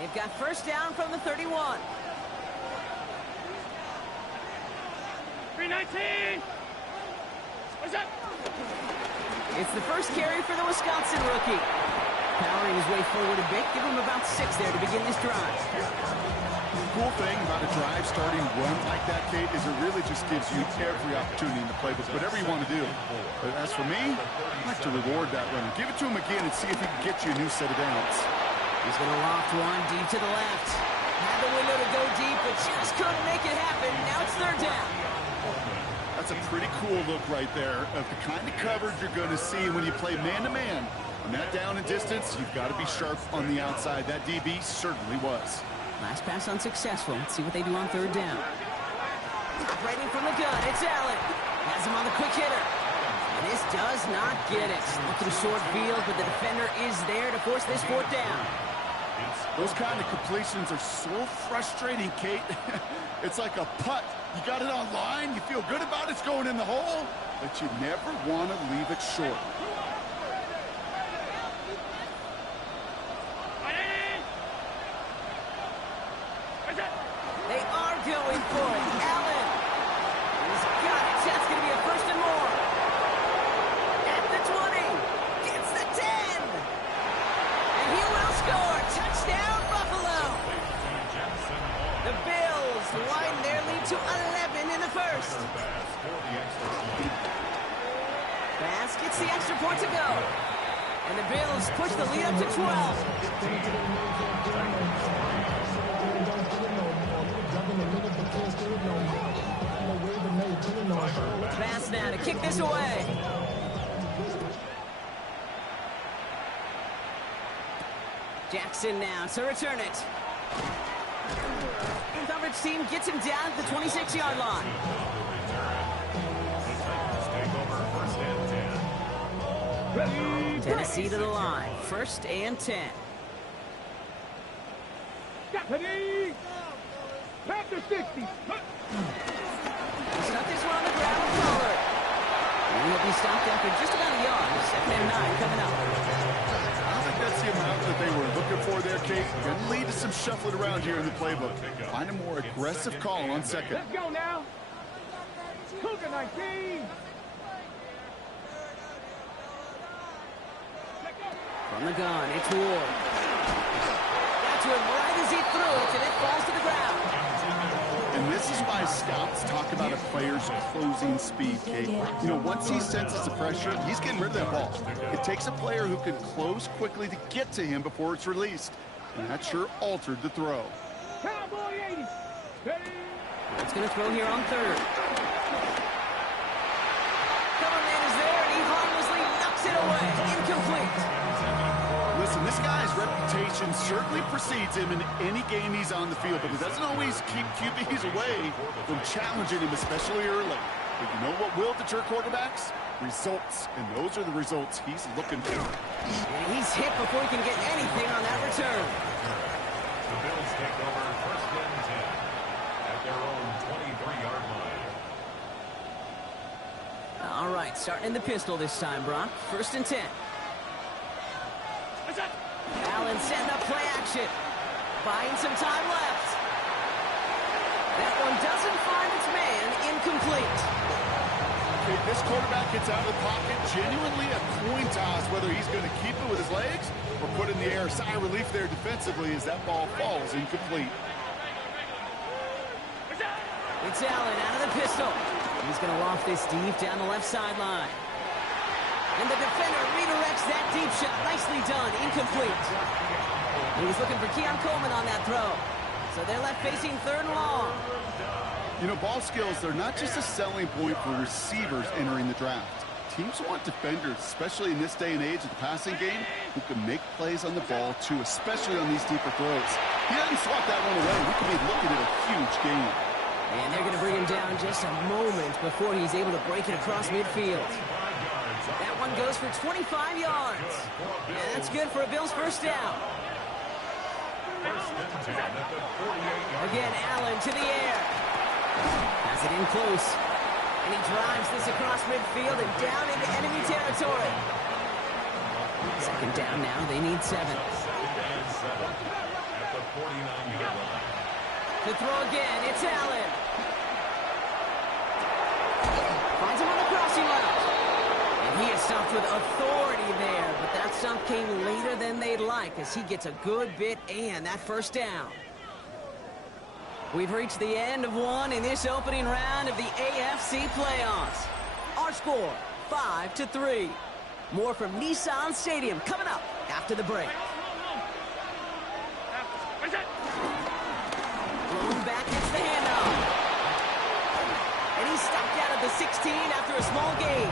They've got first down from the 31. 319. What's up? It's the first carry for the Wisconsin rookie. Powering his way forward a bit. Give him about 6 there to begin this drive. The cool thing about a drive starting run like that, Kate, is it really just gives you every opportunity in the playbook, whatever you want to do. But as for me, I'd like to reward that runner. Give it to him again and see if he can get you a new set of downs. He's going to loft one deep to the left. Had the window to go deep, but just couldn't make it happen. Now it's third down. That's a pretty cool look right there of the kind of coverage you're going to see when you play man-to-man. On that down and distance, you've got to be sharp on the outside. That DB certainly was. Last pass unsuccessful. Let's see what they do on third down. Operating from the gun, it's Allen. Has him on the quick hitter. And this does not get it. Looking short field, but the defender is there to force this fourth down. Those kind of completions are so frustrating, Kate. It's like a putt. You got it on line, you feel good about it's going in the hole, but you never want to leave it short. They are going for it. Allen. He's got it. That's going to be a first and more. At the 20. Gets the 10. And he will score. Touchdown, Buffalo. The Bills widen their lead to 11 in the first. Bass gets the extra point to go. And the Bills push the lead up to 12. Bass now to kick this away. Jackson now to return it. The coverage team gets him down at the 26-yard line. Tennessee to the line. First and 10. Deputy! Panther 60! Stuck this one on the ground forward. And he'll be stopped after just about a yard. Second and 9 coming up. I don't think that's the amount that they were looking for there, Kate. Going to lead to some shuffling around here in the playbook. Find a more aggressive call on second. Let's go now! Cougar 19! From the gun, it's Ward. Got to him right as he threw it, and it falls to the ground. And this is why scouts talk about a player's closing speed, Kate. You know, once he senses the pressure, he's getting rid of that ball. It takes a player who can close quickly to get to him before it's released. And that sure altered the throw. Cowboy 80! It's going to throw here on third. Cover man is there, and he harmlessly knocks it away. Incomplete. Listen, this guy's reputation certainly precedes him in any game he's on the field, but it doesn't always keep QBs away from challenging him, especially early. But you know what will deter quarterbacks? Results, and those are the results he's looking for. And he's hit before he can get anything on that return. The Bills take over first and 10 at their own 23-yard line. All right, starting in the pistol this time, Brock. First and 10. Allen setting up play action. Buying some time left. That one doesn't find its man. Incomplete. Okay, this quarterback gets out of the pocket. Genuinely a coin toss whether he's going to keep it with his legs or put in the air. Sigh of relief there defensively as that ball falls incomplete. It's Allen out of the pistol. He's going to loft this deep down the left sideline. And the defender redirects that deep shot. Nicely done. Incomplete. He was looking for Keon Coleman on that throw. So they're left facing third and long. You know, ball skills, they're not just a selling point for receivers entering the draft. Teams want defenders, especially in this day and age of the passing game, who can make plays on the ball, too, especially on these deeper throws. He doesn't swat that one away. We could be looking at a huge game. And they're going to bring him down just a moment before he's able to break it across midfield. That one goes for 25 yards. And that's good for a Bills first down. Again, Allen to the air. Has it in close. And he drives this across midfield and down into enemy territory. Second down now. They need 7. 49-yard line. To throw again, it's Allen. Finds him on the crossing route. And he is stumped with authority there, but that stump came later than they'd like as he gets a good bit and that first down. We've reached the end of one in this opening round of the AFC playoffs. Our score, 5-3. More from Nissan Stadium coming up after the break. Blown back gets the handoff. And he's stopped out of the 16 after a small gain.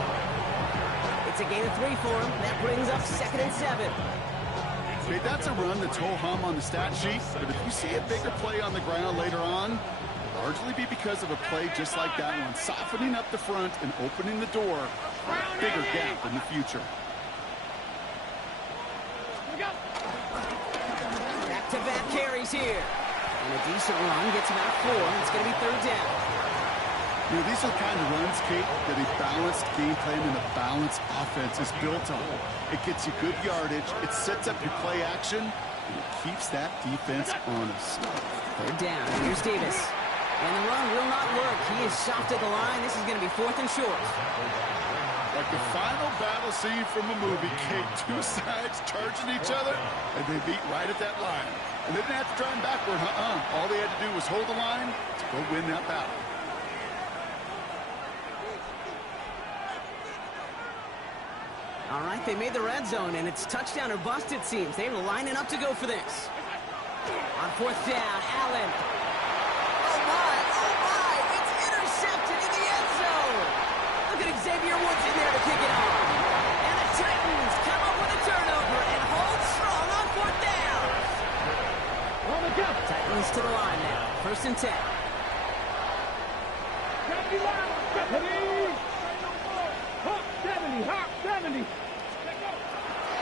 It's a gain of 3 for him. That brings up 2nd and 7. Okay, that's a run that's ho-hum on the stat sheet, but if you see a bigger play on the ground later on, it'll largely be because of a play just like that one, softening up the front and opening the door for a bigger gap in the future. Back-to-back carries here. And a decent run gets about 4. It's going to be 3rd down. You know, these are the kind of runs, Kate, that a balanced game plan and a balanced offense is built on. It gets you good yardage, it sets up your play action, and it keeps that defense honest. 3rd down. Here's Davis. And the run will not work. He is stopped at the line. This is going to be 4th and short. Like the final battle scene from a movie, Kate, 2 sides charging each other, and they beat right at that line. And they didn't have to drive backward, All they had to do was hold the line to go win that battle. All right, they made the red zone, and it's touchdown or bust, it seems. They were lining up to go for this. On 4th down, Allen. Oh, my, it's intercepted in the end zone. Look at Xavier Woods in there to kick it off. And the Titans come up with a turnover and hold strong on 4th down. Titans to the line now, 1st and 10.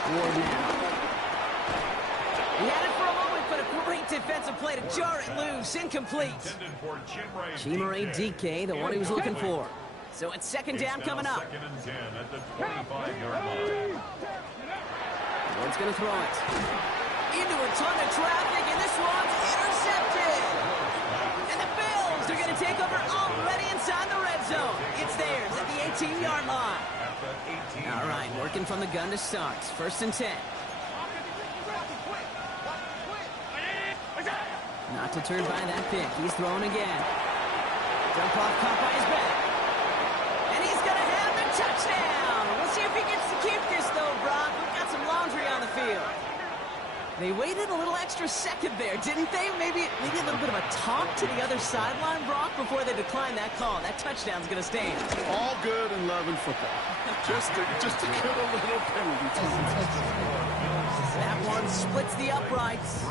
Ward now. He had it for a moment, but a great defensive play to jar it loose. Incomplete. Chimere Dike, the one he was looking for. So it's 2nd down coming up. 2nd and 10 at the 25-yard line. Ward's going to throw it. Into a ton of traffic, and this one's intercepted. And the Bills are going to take over already inside the red zone. It's theirs at the 18-yard line. All right, working from the gun to start. 1st and 10. Not deterred by that pick. He's throwing again. Jump off, caught by his back. And he's going to have the touchdown. We'll see if he gets to keep this, though, Brock. We've got some laundry on the field. They waited a little extra second there, didn't they? Maybe a little bit of a talk to the other sideline, Brock, before they declined that call. That touchdown's going to stand. All good and love in football. Just to get a little penalty. That one splits the uprights.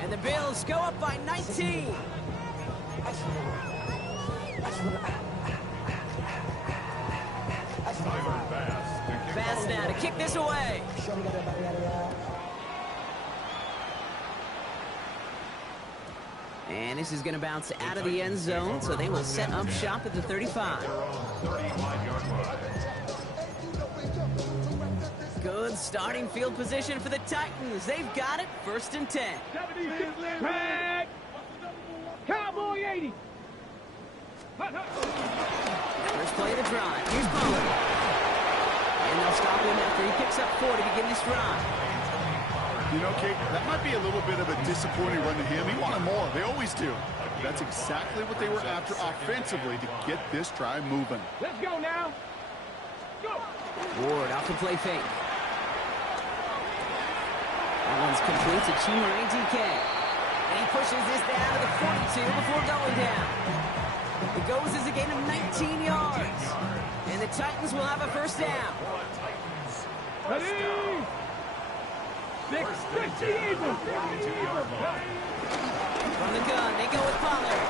And the Bills go up by 19. Fast now to kick this away. And this is going to bounce out of the end zone, so they will set up shop at the 35. Good starting field position for the Titans. They've got it, 1st and 10. Cowboy 80. First play of the drive. Here's Pollard. And they'll stop him after he picks up 4 to begin this drive. You know, Kate, that might be a little bit of a disappointing run to him. He wanted more. They always do. That's exactly what they were after offensively to get this drive moving. Let's go now. Go. Ward off the play fake. That one's complete to Chimere Dike. And he pushes this down to the 42 before going down. It goes as a gain of 19 yards. And the Titans will have a 1st down. Ready? From the gun, they go with Pollard.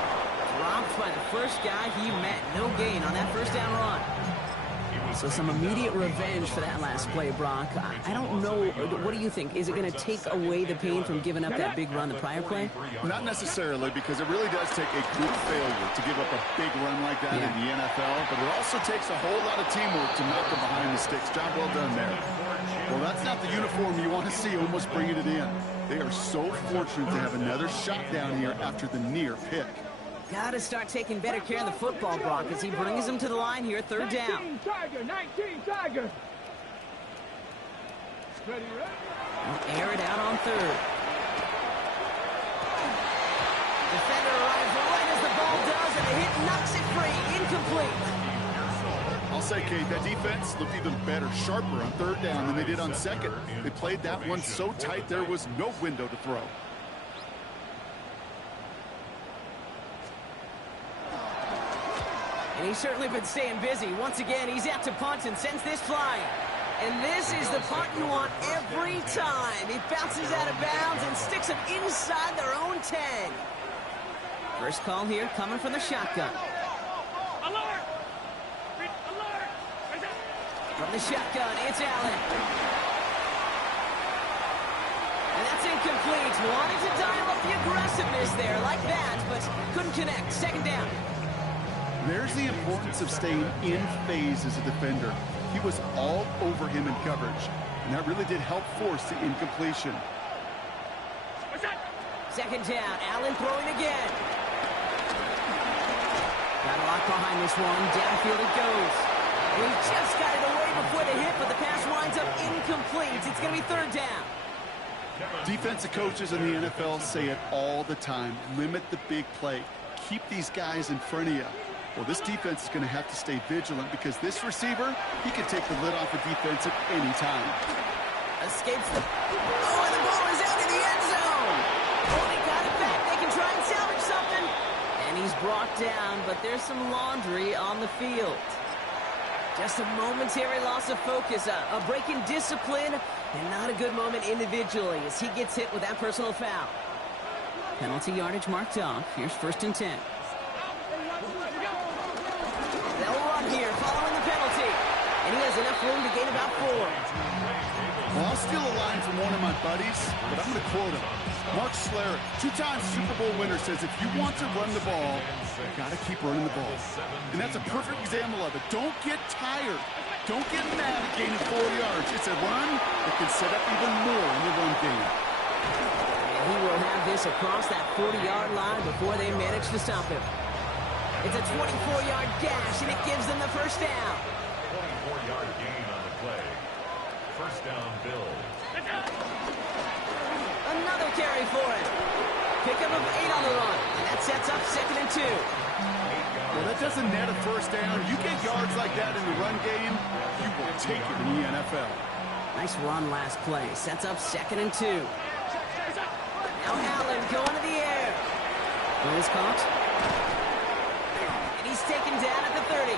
Dropped by the first guy he met. No gain on that 1st down run. So some immediate revenge for that last play, Brock. I don't know. What do you think? Is it going to take away the pain from giving up that big run the prior play? Not necessarily, because it really does take a group failure to give up a big run like that in the NFL, but it also takes a whole lot of teamwork to knock them behind the sticks. Job well done there. Well, that's not the uniform you want to see almost bringing it in. They are so fortunate to have another shot down here after the near pick. Got to start taking better care of the football, Brock, as he brings them to the line here, third down. 19 Tiger, 19 Tiger. Ready, We'll air it out on third. Defender arrives right as the ball does, and the hit knocks it free. Incomplete. I'll say, Kate, that defense looked even better, sharper on third down than they did on second. They played that one so tight there was no window to throw. And he's certainly been staying busy. Once again, he's out to punt and sends this flying. And this is the punt you want every time. It bounces out of bounds and sticks them inside their own 10. First call here coming from the shotgun. Alert! Alert! From the shotgun, it's Allen. And that's incomplete. Wanted to dial up the aggressiveness there like that, but couldn't connect. Second down. There's the importance of staying in phase as a defender. He was all over him in coverage, and that really did help force the incompletion. Second down, Allen throwing again. Got a lot behind this one. Downfield it goes. And he just got it away before the hit, but the pass winds up incomplete. It's going to be third down. Defensive coaches in the NFL say it all the time. Limit the big play. Keep these guys in front of you. Well, this defense is going to have to stay vigilant because this receiver, he can take the lid off a defense at any time. Escapes the... Oh, and the ball is out in the end zone. Oh, they got it back. They can try and salvage something. And he's brought down, but there's some laundry on the field. Just a momentary loss of focus, a break in discipline, and not a good moment individually as he gets hit with that personal foul. Penalty yardage marked off. Here's first and 10. They'll run here following the penalty. And he has enough room to gain about 4. Well, I'll steal a line from one of my buddies, but I'm going to quote him. Mark Schlereth, 2-time Super Bowl winner, says if you want to run the ball, you've got to keep running the ball. And that's a perfect example of it. Don't get tired. Don't get mad at gaining 4 yards. It's a run that can set up even more in the run game. And he will have this across that 40-yard line before they manage to stop him. It's a 24-yard gash, and it gives them the first down. 24-yard gain on the play. First down, Bills. Another carry for it. Pickup of 8 on the run, and that sets up second and 2. Well, that doesn't net a first down. You get yards like that in the run game, you will take it in the NFL. Nice run last play. Sets up second and 2. Now Allen going to the air. Ball is caught. And he's taken down at the 30.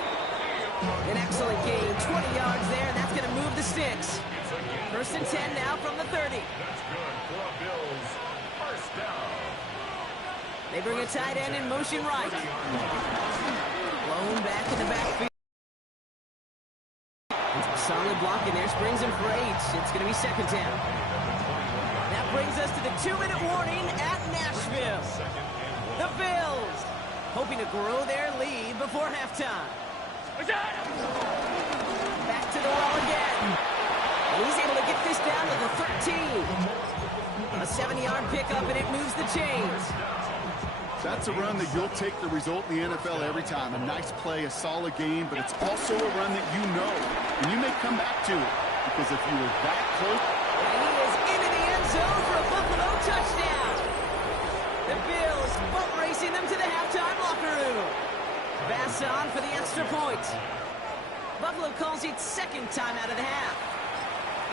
An excellent gain. 20 yards there, and that's going to move the sticks. First and 10 now from the 30. That's good for Bills. First down. They bring a tight end in motion right. Blown back in the backfield. Solid block in there. Springs him for 8. It's going to be second down. That brings us to the 2-minute warning at Nashville. The Bills hoping to grow their lead before halftime. Back to the well again. And he's able to get this down to the 13. A 70-yard pickup, and it moves the chains. That's a run that you'll take the result in the NFL every time. A nice play, a solid game, but it's also a run that you know. And you may come back to it, because if you were that close... And he is into the end zone for a Buffalo touchdown. The Bills boat racing them to the halftime locker room. Bass on for the extra point. Buffalo calls it second time out of the half.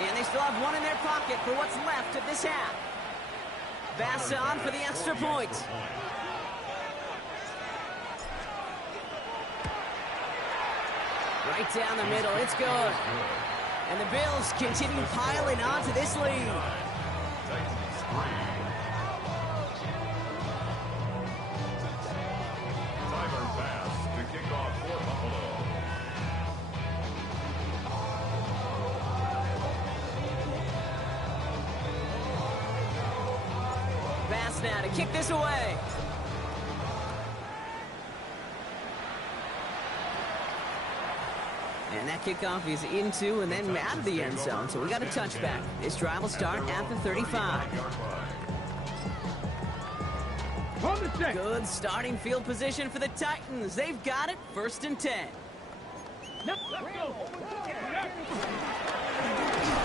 And they still have one in their pocket for what's left of this half. Bass on for the extra point. Right down the middle, it's good. And the Bills continue piling on to this lead. Timer pass to kick off for Buffalo. Bass now to kick this away. And that kickoff is into and then out of the end zone. So we got a touchback. This drive will start at the 35. Good starting field position for the Titans. They've got it. 1st and 10. Let's go.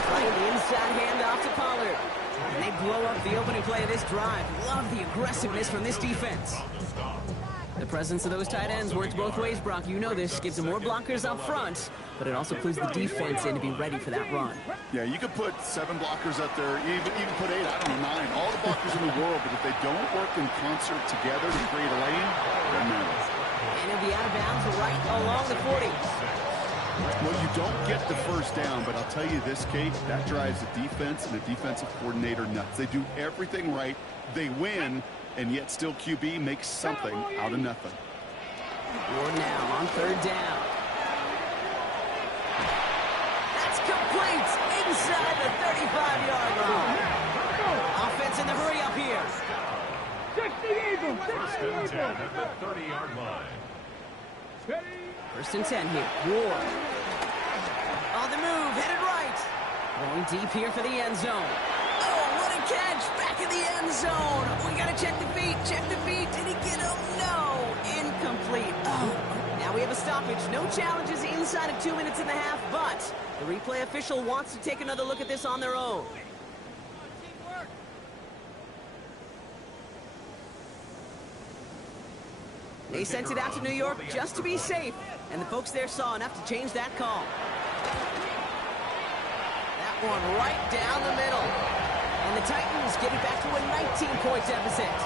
Playing the inside handoff to Pollard. And they blow up the opening play of this drive. Love the aggressiveness from this defense. The presence of those tight ends works both ways, Brock. You know this. Gives them more blockers up front, but it also clues the defense in to be ready for that run. Yeah, you could put 7 blockers up there, even put 8, I don't know, 9. All the blockers in the world, but if they don't work in concert together to create a lane, it doesn't matter. And he'll be out of bounds right along the 40. Well, you don't get the first down, but I'll tell you this, Kate, that drives the defense and the defensive coordinator nuts. They do everything right. They win, and yet still QB makes something out of nothing. Ward now on 3rd down. That's complete inside the 35-yard line. Offense in the hurry up here. 1st and 10 at the 30-yard line. 1st and 10 here. Ward. On the move, headed right. Going deep here for the end zone. Oh, what a catch. Back in the end zone. We got to check the feet. Check the feet. Did he get him? No. Incomplete. Oh. Now we have a stoppage. No challenges inside of 2 minutes and a half, but the replay official wants to take another look at this on their own. They sent it out to New York just to be safe, and the folks there saw enough to change that call. That one right down the middle. And the Titans get it back to a 19-point deficit.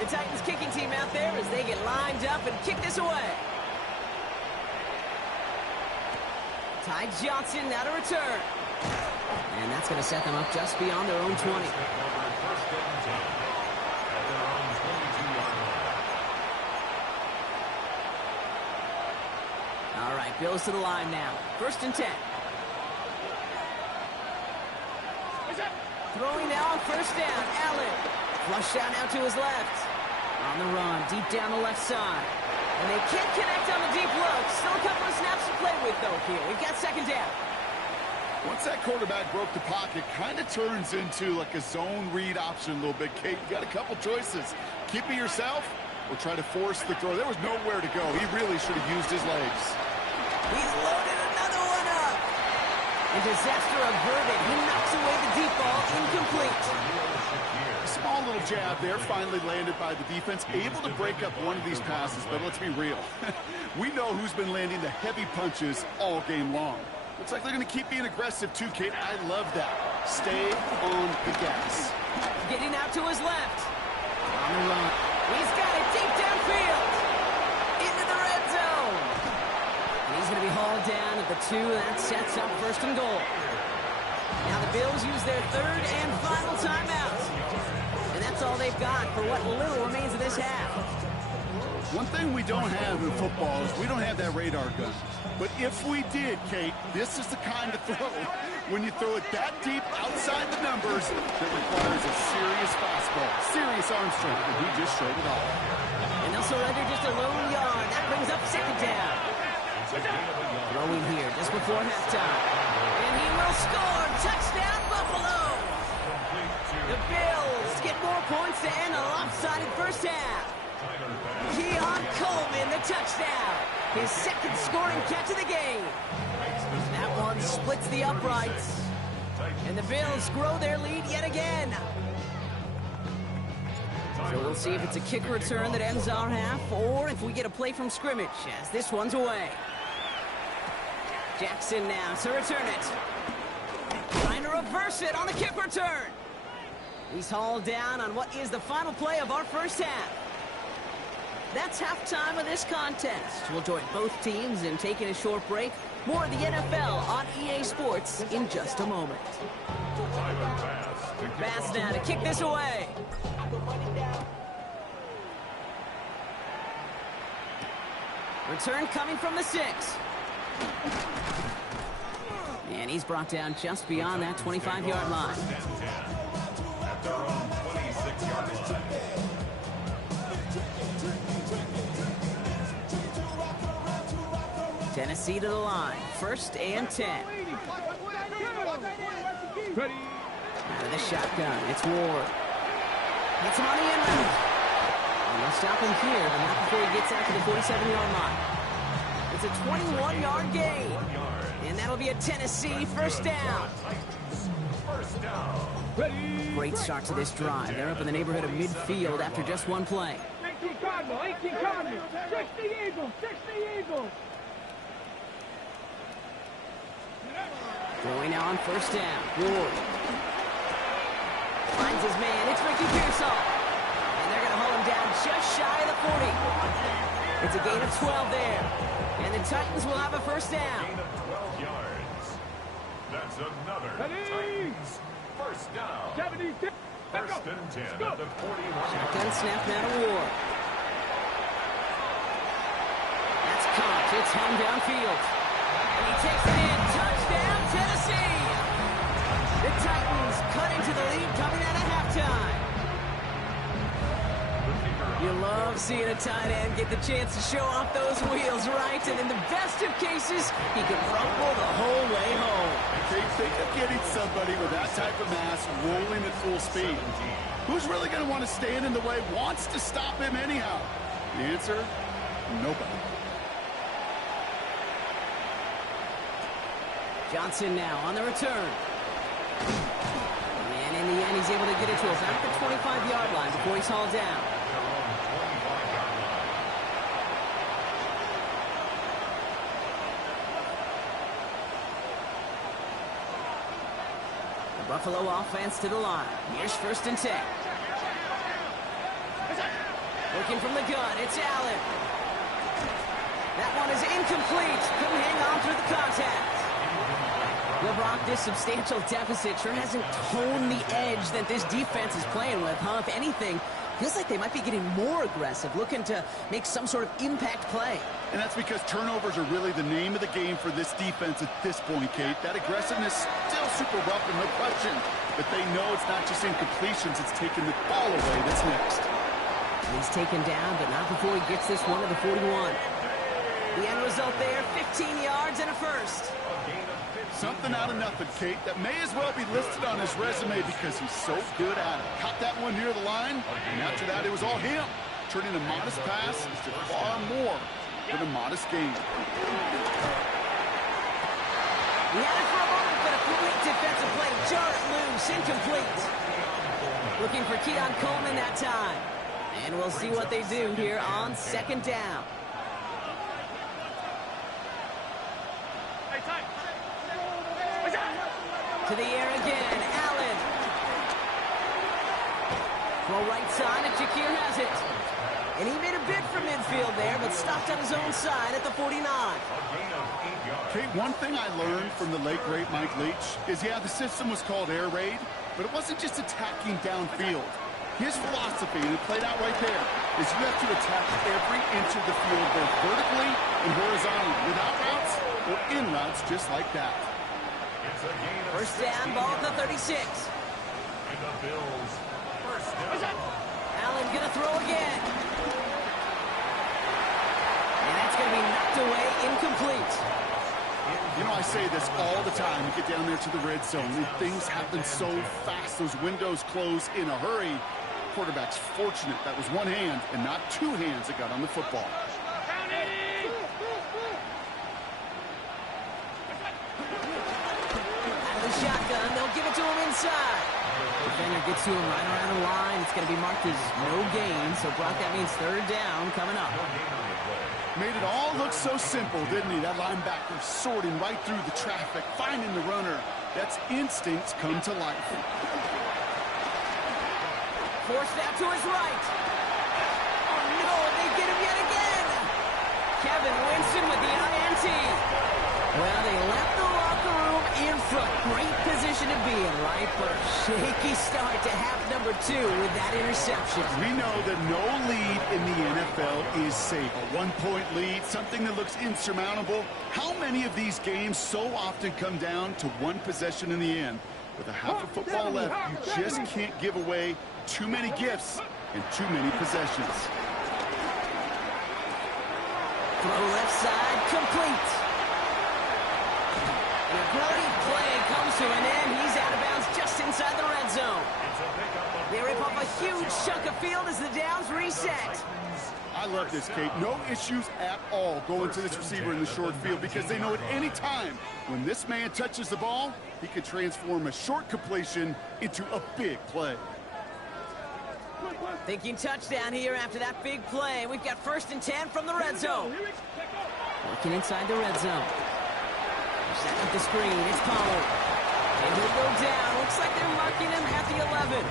The Titans kicking team out there as they get lined up and kick this away. Ty Johnson now to return. And that's going to set them up just beyond their own 20. All right, Bills to the line now. 1st and 10. Throwing now on 1st down. Allen. Flush out now to his left. On the run, deep down the left side. And they can't connect on the deep look. Still a couple of snaps to play with, though, here. We've got 2nd down. Once that quarterback broke the pocket, kind of turns into like a zone read option a little bit, Kate. You got a couple choices. Keep it yourself or try to force the throw. There was nowhere to go. He really should have used his legs. He's loaded another one up. And disaster averted. He knocks away the deep ball. Incomplete. A small little jab there, finally landed by the defense. Able to break up one of these passes, but let's be real. We know who's been landing the heavy punches all game long. Looks like they're going to keep being aggressive too, Kate. I love that. Stay on the gas. Getting out to his left. On the run. He's got it deep downfield. Into the red zone. And he's going to be hauled down at the 2. That sets up 1st and goal. Now the Bills use their 3rd and final timeout. And that's all they've got for what little remains of this half. One thing we don't have in football is we don't have that radar gun. But if we did, Kate, this is the kind of throw when you throw it that deep outside the numbers that requires a serious fastball, serious arm strength, and he just showed it all. And they'll surrender just a lone yard. That brings up 2nd down. Throwing here just before halftime. And he will score. Touchdown, Buffalo. The Bills get more points to end a lopsided 1st half. Keon Coleman, the touchdown. His 2nd scoring catch of the game. That one splits the uprights. And the Bills grow their lead yet again. So we'll see if it's a kick return that ends our half or if we get a play from scrimmage as this one's away. Jackson now to return it. Trying to reverse it on the kick return. He's hauled down on what is the final play of our 1st half. That's halftime of this contest. We'll join both teams in taking a short break. More of the NFL on EA Sports in just a moment. Pass now to kick this away. Return coming from the 6. And he's brought down just beyond that 25-yard line. At their own 26. Tennessee to the line. 1st and 10. Ready. Out of the shotgun, it's Ward. Gets him on the end route. And they'll stop him here, but not before he gets out to the 47-yard line. It's a 21-yard gain. And that'll be a Tennessee 1st down. First down. Ready. Great start to this drive. They're up in the neighborhood of midfield after just one play. 18 Cardinal, 18 Cardinal. 60 Eagles, 60 Eagles. Throwing now on 1st down. Ward finds his man. It's Ricky Pearsall. And they're going to hold him down just shy of the 40. It's a gain of 12 there. And the Titans will have a 1st down. Gain of 12 yards. That's another Ready. Titans. First down. 76. First and 10 at the 41-yard Shotgun line. snap now to Ward. That's caught. It's hung downfield. And he takes it in. Touchdown, Tennessee! The Titans cut into the lead coming out of halftime. You love seeing a tight end get the chance to show off those wheels, right? And in the best of cases, he can rumble the whole way home. They think of getting somebody with that type of mass rolling at full speed. Who's really going to want to stand in the way, wants to stop him anyhow? The answer, nobody. Johnson now on the return. And in the end, he's able to get it to about the 25-yard line before he's hauled down. Their own 25-yard line. The Buffalo offense to the line. Here's 1st and 10. Working from the gun, it's Allen. That one is incomplete. Couldn't hang on through the contact. Well, Brock, this substantial deficit sure hasn't toned the edge that this defense is playing with, huh? If anything, feels like they might be getting more aggressive, looking to make some sort of impact play. And that's because turnovers are really the name of the game for this defense at this point, Kate. That aggressiveness still super welcome, no question. But they know it's not just incompletions, it's taking the ball away that's next. He's taken down, but not before he gets this one to the 41. The end result there, 15 yards and a 1st. Something out of nothing, Kate, that may as well be listed on his resume because he's so good at it. Caught that one near the line, and after that, it was all him. Turning a modest pass into far more than a modest gain. He had it for a moment, but a great defensive play. Jar it loose, incomplete. Looking for Keon Coleman that time. And we'll see what they do here on 2nd down. To the air again, Allen. Well, right side, and Jakir has it. And he made a bid for midfield there, but stopped on his own side at the 49. Kate, one thing I learned from the late, great Mike Leach is, yeah, the system was called air raid, but it wasn't just attacking downfield. His philosophy, and it played out right there, is you have to attack every inch of the field, both vertically and horizontally, without routes or in routes just like that. It's a gain of 1st down, ball at the 36. And the Bills. First down. Allen gonna throw again. And that's gonna be knocked away, incomplete. You know, I say this all the time. You get down there to the red zone, and things happen so fast. Those windows close in a hurry. Quarterback's fortunate that was one hand and not two hands that got on the football. Out of the shotgun, they'll give it to him inside. Defender gets to him right around the line. It's going to be marked as no gain. So, Brock, that means 3rd down coming up. Made it all look so simple, didn't he? That linebacker sorting right through the traffic, finding the runner. That's instincts come to life. Forced out to his right. Oh, no, they get him yet again. Kevin Winston with the INT. Well, they left the locker room in front. Great position to be in, right? But a shaky start to half number 2 with that interception. We know that no lead in the NFL is safe. A one-point lead, something that looks insurmountable. How many of these games so often come down to one possession in the end? With a half of football left, you just can't give away too many gifts and too many possessions. Throw left side, complete. And a brilliant play comes to an end. He's out of bounds just inside the red zone. They rip off a huge chunk of field as the downs reset. I love this, Kate. No issues at all going to this receiver in the short field because they know at any time when this man touches the ball, he can transform a short completion into a big play. Thinking touchdown here after that big play. We've got 1st and 10 from the red zone. Working inside the red zone. Set up the screen. It's Pollard. And he'll go down. Looks like they're marking him at the 11.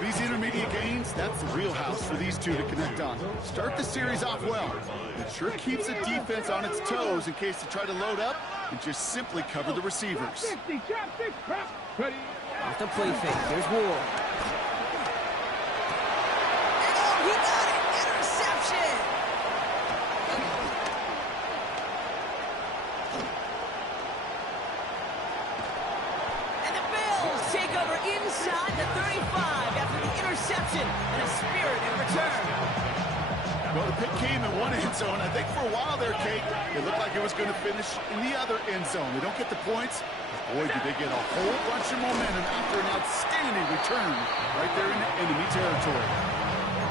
These intermediate gains, that's the wheelhouse for these two to connect on. Start the series off well. It sure keeps the defense on its toes in case they try to load up and just simply cover the receivers. 60, trap, 6, trap. Ready. Off the play fake. There's Ward. And oh, he got it! Interception! And the Bills take over inside the 35 after the interception and a spirited return. Well, the pick came in one end zone. I think for a while there, Kate, it looked like it was going to finish in the other end zone. They don't get the points. But boy, did they get a whole bunch of momentum after an outstanding return right there in enemy territory.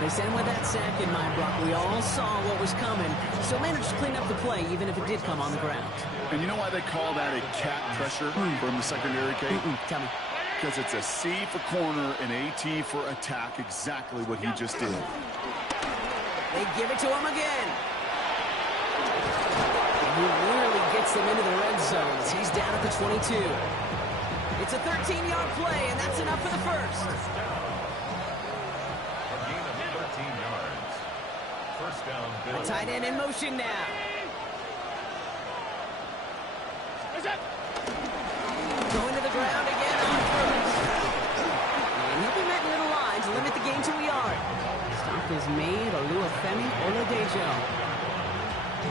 They sent him with that sack in mind, Brock. We all saw what was coming, so managed to clean up the play, even if it did come on the ground. And you know why they call that a cat pressure from the secondary, Kate? Tell me. Because it's a C for corner and AT for attack, exactly what he just did. They give it to him again. And he really gets them into the red zone as he's down at the 22. It's a 13-yard play, and that's enough for the first. A gain of 13 yards. First down, Bills. Tight end in motion now. Going to the ground again on first. And he'll be met into the line to limit the gain to a yard. Stop is made, Oluwafemi Oladejo.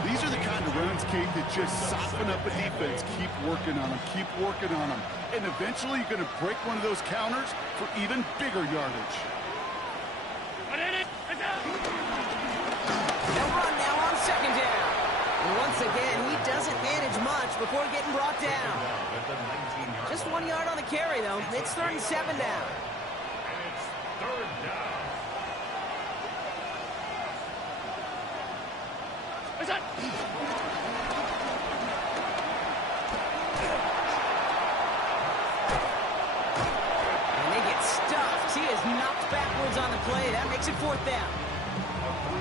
These are the kind of runs, Kate, that just soften up a defense. Keep working on them, keep working on them. And eventually you're going to break one of those counters for even bigger yardage. They'll run now on 2nd down. And once again, he doesn't manage much before getting brought down. Just 1 yard on the carry, though. It's 3rd and 7 down. And it's 3rd down. And they get stuffed. He is knocked backwards on the play. That makes it 4th down.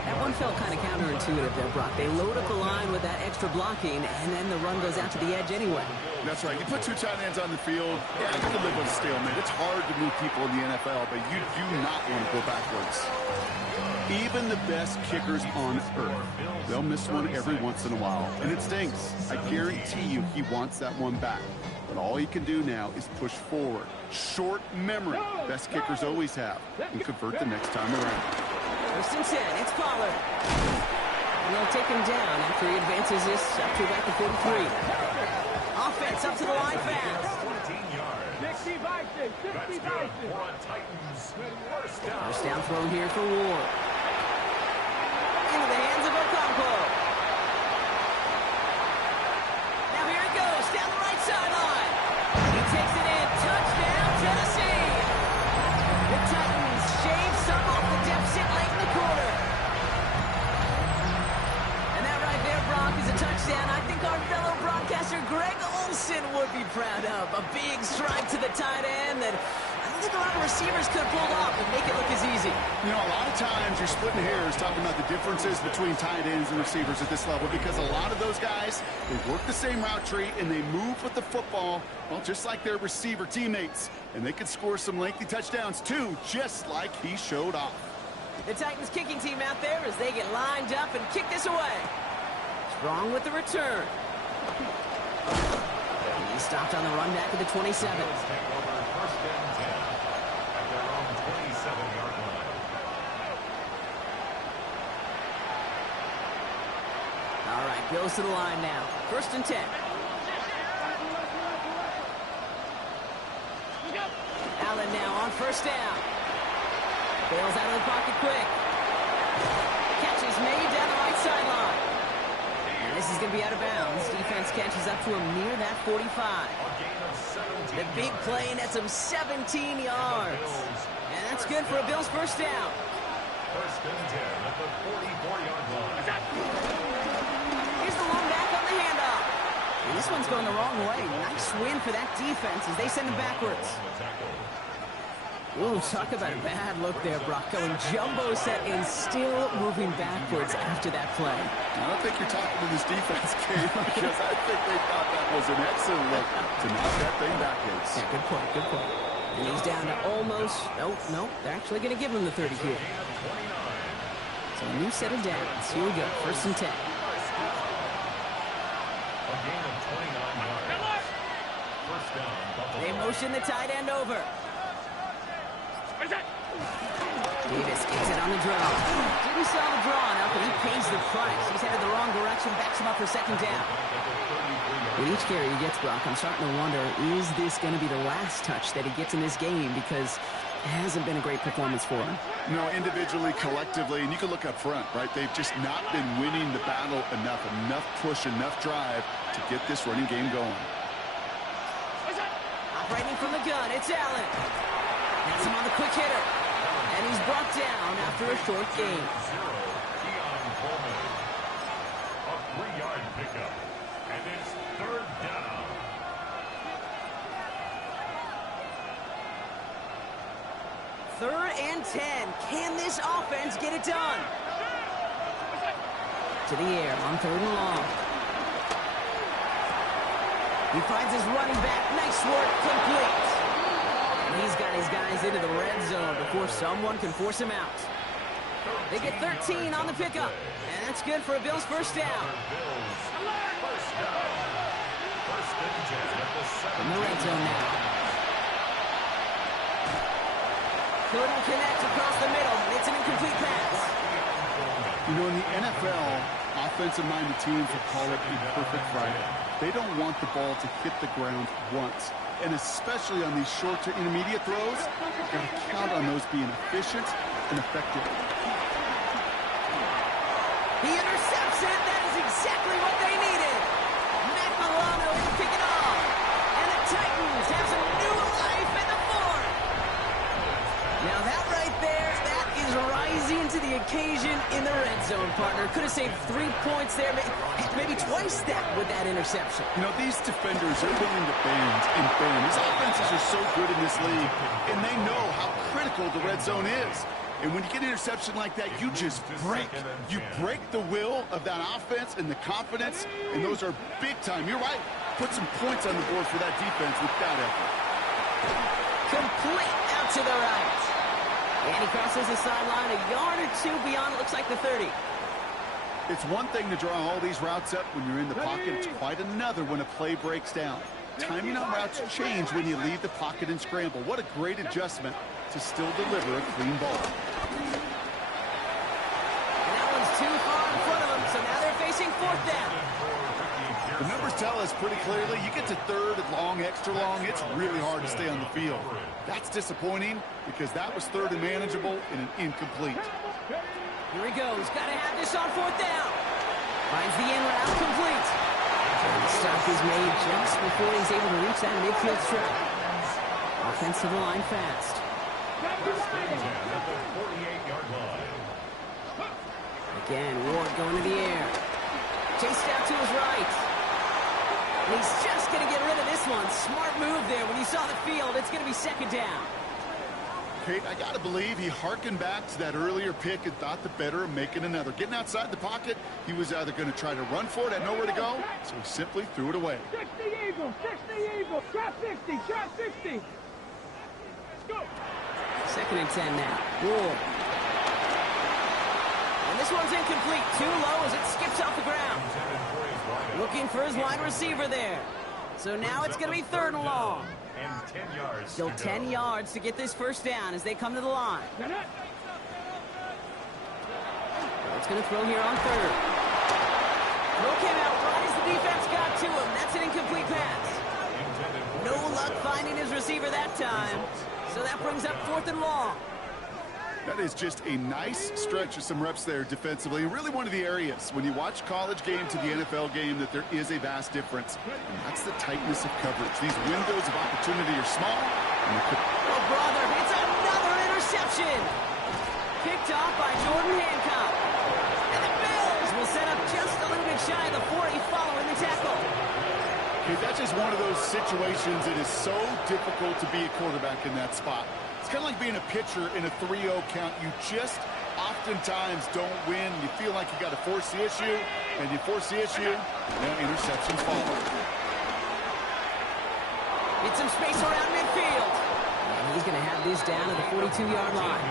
That one felt kind of counterintuitive there, Brock. They load up the line with that extra blocking, and then the run goes out to the edge anyway. That's right. You put two tight ends on the field, yeah, you can live with a stalemate. It's hard to move people in the NFL, but you do not want to go backwards. Even the best kickers on earth, they'll miss one every once in a while, and it stings. I guarantee you he wants that one back. But all he can do now is push forward. Short memory, best kickers always have, and convert the next time around. 1st and 10, it's Pollard. And they'll take him down after he advances this up to about the 43. Offense up to the line fast. 14 yards. 60 Vikings, 60 That's good Vikings. for a Titans. First down. First down throw here for Ward. Into the hands of Okonkwo. Now here it goes, down the right sideline. He takes it in, touchdown, Tennessee. The Titans shave some off the deficit late in the quarter. And that right there, Brock, is a touchdown I think our fellow broadcaster Greg Olsen would be proud of. A big strike to the tight end that I don't think a lot of receivers could have pulled off and make it look as easy. You know, a lot of times you're splitting hairs talking about the differences between tight ends and receivers at this level because a lot of those guys, they work the same route tree and they move with the football, well, just like their receiver teammates. And they can score some lengthy touchdowns too, just like he showed off. The Titans kicking team out there as they get lined up and kick this away. Strong with the return. He stopped on the run back at the 27. Bills take over 1st and 10 at their own 27-yard line. All right, goes to the line now. 1st and 10. Allen now on 1st down. Bails out of the pocket quick. Catch is made down the right sideline. And this is going to be out of bounds. Defense catches up to him near that 45. The big play nets him 17 yards. And that's good for a Bills first down. First and 10 at the 44-yard line. Here's the long back on the handoff. And this one's going the wrong way. Nice win for that defense as they send him backwards. Ooh, talk about a bad look there, Brock. Going jumbo set and still moving backwards after that play. I don't think you're talking to this defense, Kate, because I think they thought that was an excellent look to knock that thing backwards. Yeah, good point, good point. And he's down to almost, nope, they're actually going to give him the 30 here. So a new set of downs. Here we go, first and 10. A gain of 29 yards. First down, Buffalo. They motion the tight end over. Davis gets it on the draw. Didn't sell the draw enough, but he pays the price. He's headed the wrong direction, backs him up for second down. With each carry he gets, Brock, I'm starting to wonder, is this going to be the last touch that he gets in this game? Because it hasn't been a great performance for him. No, individually, collectively, and you can look up front, right? They've just not been winning the battle enough push, enough drive to get this running game going. Operating from the gun, it's Allen. That's him on the quick hitter. And he's brought down after a short gain. Keon Coleman. A 3-yard pickup. And it's third down. Third and 10. Can this offense get it done? To the air on third and long. He finds his running back. Nice work, complete. He's got his guys into the red zone before someone can force him out. They get 13 on the pickup, and that's good for a Bills first down. In the red zone now. Couldn't connect across the middle. It's an incomplete pass. You know, in the NFL, offensive-minded teams will call it a perfect Friday. They don't want the ball to hit the ground once. And especially on these short to intermediate throws, you've got to count on those being efficient and effective. He intercepts it. That is exactly what they needed. Matt Milano will pick it off. And the Titans have some new life in the fourth. Now that right there, that is rising to the occasion in the red zone, partner. Could have saved 3 points there, maybe twice that with that interception. You know, these defenders are willing to bend and bend. These offenses are so good in this league, and they know how critical the red zone is. And when you get an interception like that, you just break. You break the will of that offense and the confidence, and those are big time. You're right. Put some points on the board for that defense with that effort. Complete out to the right. And he crosses the sideline a yard or two beyond, it looks like the 30. It's one thing to draw all these routes up when you're in the pocket. It's quite another when a play breaks down. Timing on routes change when you leave the pocket and scramble. What a great adjustment to still deliver a clean ball. And that one's too far in front of them, so now they're facing fourth down. The numbers tell us pretty clearly, you get to third and long, extra long, it's really hard to stay on the field. That's disappointing because that was third and manageable and an incomplete. Here he goes. Got to have this on fourth down. Finds the in route complete. And the stop is made just before he's able to reach that midfield strip. Offense to the line fast. Again, Ward going to the air. Chased out to his right. And he's just going to get rid of this one. Smart move there. When you saw the field, it's going to be second down. Kate, I got to believe he hearkened back to that earlier pick and thought the better of making another. Getting outside the pocket, he was either going to try to run for it, had nowhere to go, so he simply threw it away. 60 Eagles, 60 Eagles, trap 60, trap 60. Let's go. Second and 10 now. Ward. And this one's incomplete. Too low as it skips off the ground. Looking for his wide receiver there. So now it's going to be third and long. And 10 yards. Still 10 yards to get this first down as they come to the line. It's going to throw here on third. Throw came out right as the defense got to him. That's an incomplete pass. No luck finding his receiver that time. So that brings up fourth and long. That is just a nice stretch of some reps there defensively. Really one of the areas when you watch college game to the NFL game that there is a vast difference. And that's the tightness of coverage. These windows of opportunity are small. And Oh, brother, it's another interception. Picked off by Jordan Hancock. And the Bills will set up just a little bit shy of the 40 following the tackle. Okay, that's just one of those situations. It is so difficult to be a quarterback in that spot. It's kind of like being a pitcher in a 3-0 count. You just oftentimes don't win. You feel like you got to force the issue, and you force the issue, now interceptions follow. Get some space around midfield. And he's going to have this down at the 42-yard line.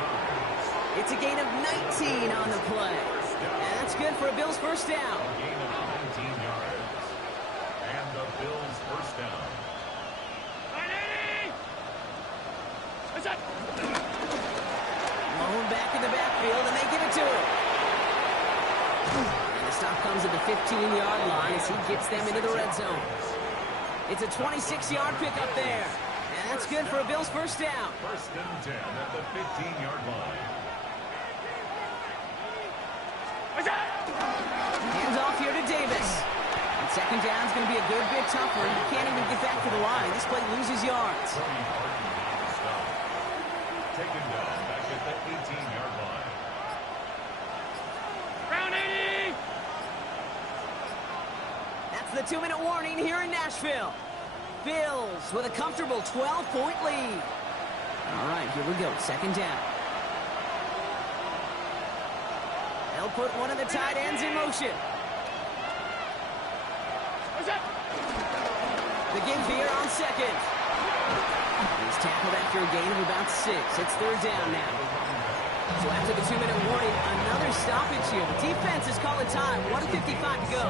It's a gain of 19 on the play. And that's good for a Bills first down. Gain of 19 yards. And the Bills first down. Lone back in the backfield, and they give it to him. And the stop comes at the 15-yard line as he gets them into the red zone. It's a 26-yard pickup there. And that's good for a Bills first down. First and 10 at the 15-yard line. Hands off here to Davis. And second down is going to be a good bit tougher. He can't even get back to the line. This play loses yards. Taken down back at the 18-yard line. Round 80! That's the 2-minute warning here in Nashville. Bills with a comfortable 12-point lead. All right, here we go. Second down. They'll put one of the tight ends in motion. The give here on second. He's tackled after a gain of about 6. It's third down now. So after the 2-minute warning, another stoppage here. The defense is calling time. 1:55 to go.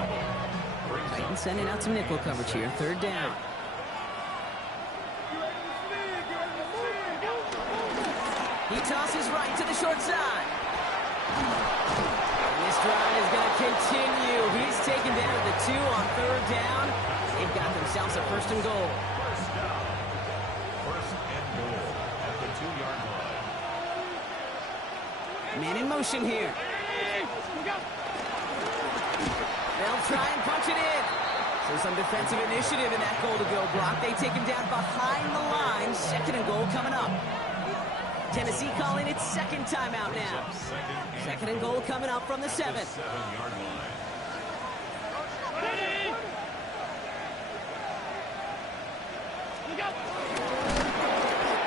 Titans sending out some nickel coverage here. Third down. He tosses right to the short side. And this drive is going to continue. He's taken down at the 2 on third down. They've got themselves a first and goal. First down. First and goal at the 2-yard line. Man in motion here. They'll try and punch it in. So some defensive initiative in that goal-to-go block. They take him down behind the line. Second and goal coming up. Tennessee calling its second timeout now. Second and goal coming up from the 7. 7-yard line.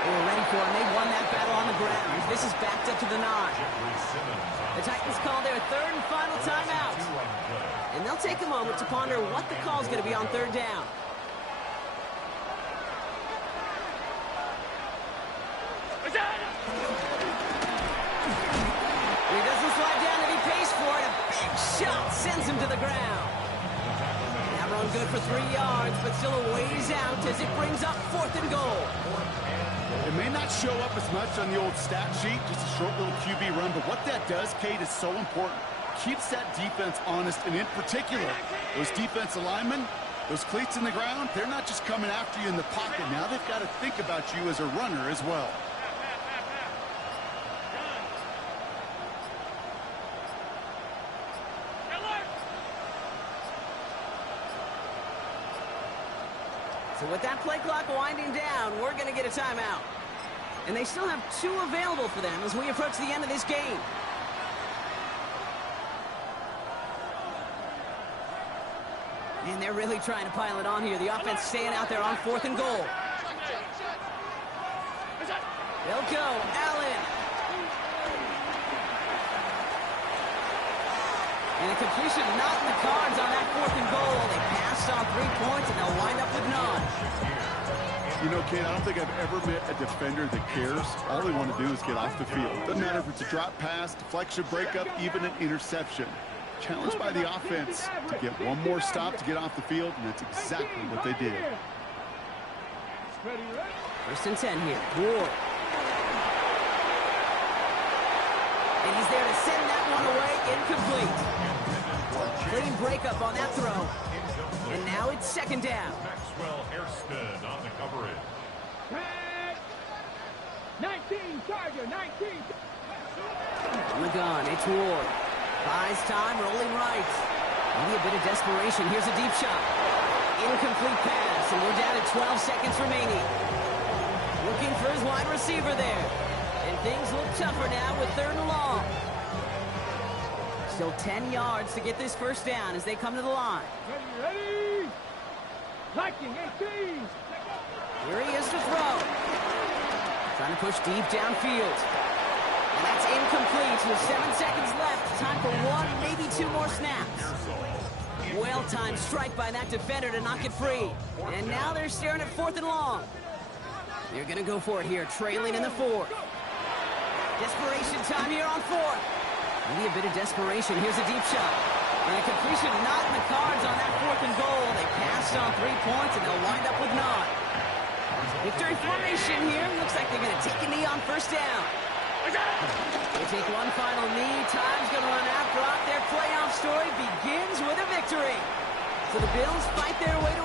They were ready for him. They won that battle on the ground. This is backed up to the 9. The Titans call their third and final timeout. And they'll take a moment to ponder what the call is going to be on third down. He doesn't slide down and he pays for it. A big shot sends him to the ground. That run good for 3 yards, but still a ways out as it brings up fourth and goal. It may not show up as much on the old stat sheet, just a short little QB run, but what that does, Kate, is so important. Keeps that defense honest, and in particular, those defensive linemen, those cleats in the ground, they're not just coming after you in the pocket. Now they've got to think about you as a runner as well. So with that play clock winding down, we're going to get a timeout. And they still have 2 available for them as we approach the end of this game. And they're really trying to pile it on here. The offense staying out there on fourth and goal. They'll go. Allen. And a completion not in the cards on that fourth and goal. They passed on 3 points, and they'll wind up with none. You know, Kate, I don't think I've ever met a defender that cares. All they want to do is get off the field. Doesn't matter if it's a drop pass, deflection, breakup, even an interception. Challenged by the offense to get one more stop to get off the field, and that's exactly what they did. First and 10 here. Ward. And he's there to send that one away. Incomplete. Clean breakup on that throw. And now it's second down. Maxwell Hairston on the coverage. 19, Charger, 19. On the gun, it's Ward. Buys time, rolling right. Maybe a bit of desperation. Here's a deep shot. Incomplete pass, and we're down to 12 seconds remaining. Looking for his wide receiver there. And things look tougher now with 3rd and long. Still 10 yards to get this first down as they come to the line. Ready? Liking 18. Here he is to throw. Trying to push deep downfield. And that's incomplete with 7 seconds left. Time for 1, maybe 2 more snaps. Well-timed strike by that defender to knock it free. And now they're staring at 4th and long. They're going to go for it here, trailing in the 4th. Desperation time here on 4th. Maybe a bit of desperation. Here's a deep shot. And a completion not in the cards on that 4th and goal. They passed on 3 points, and they'll wind up with 9. Victory formation here. Looks like they're going to take a knee on first down. They take one final knee. Time's going to run out. Drop. Their playoff story begins with a victory. So the Bills fight their way to